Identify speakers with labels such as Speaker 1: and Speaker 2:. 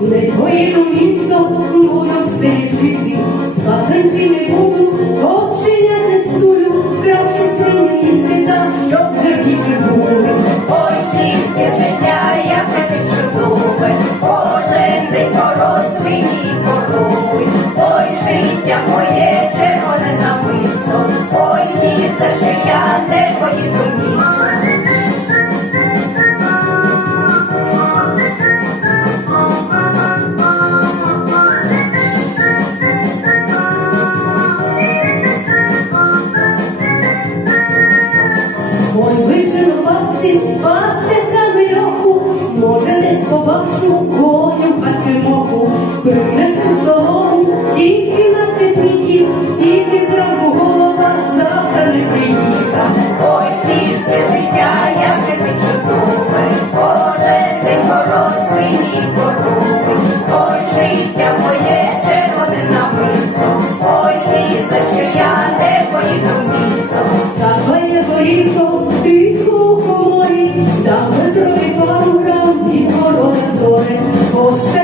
Speaker 1: не поїду місто, буду все жити, спатеньки не буду. дитинства цятками року, може, десь побачу коню в бакимову, принесу
Speaker 2: соло. você.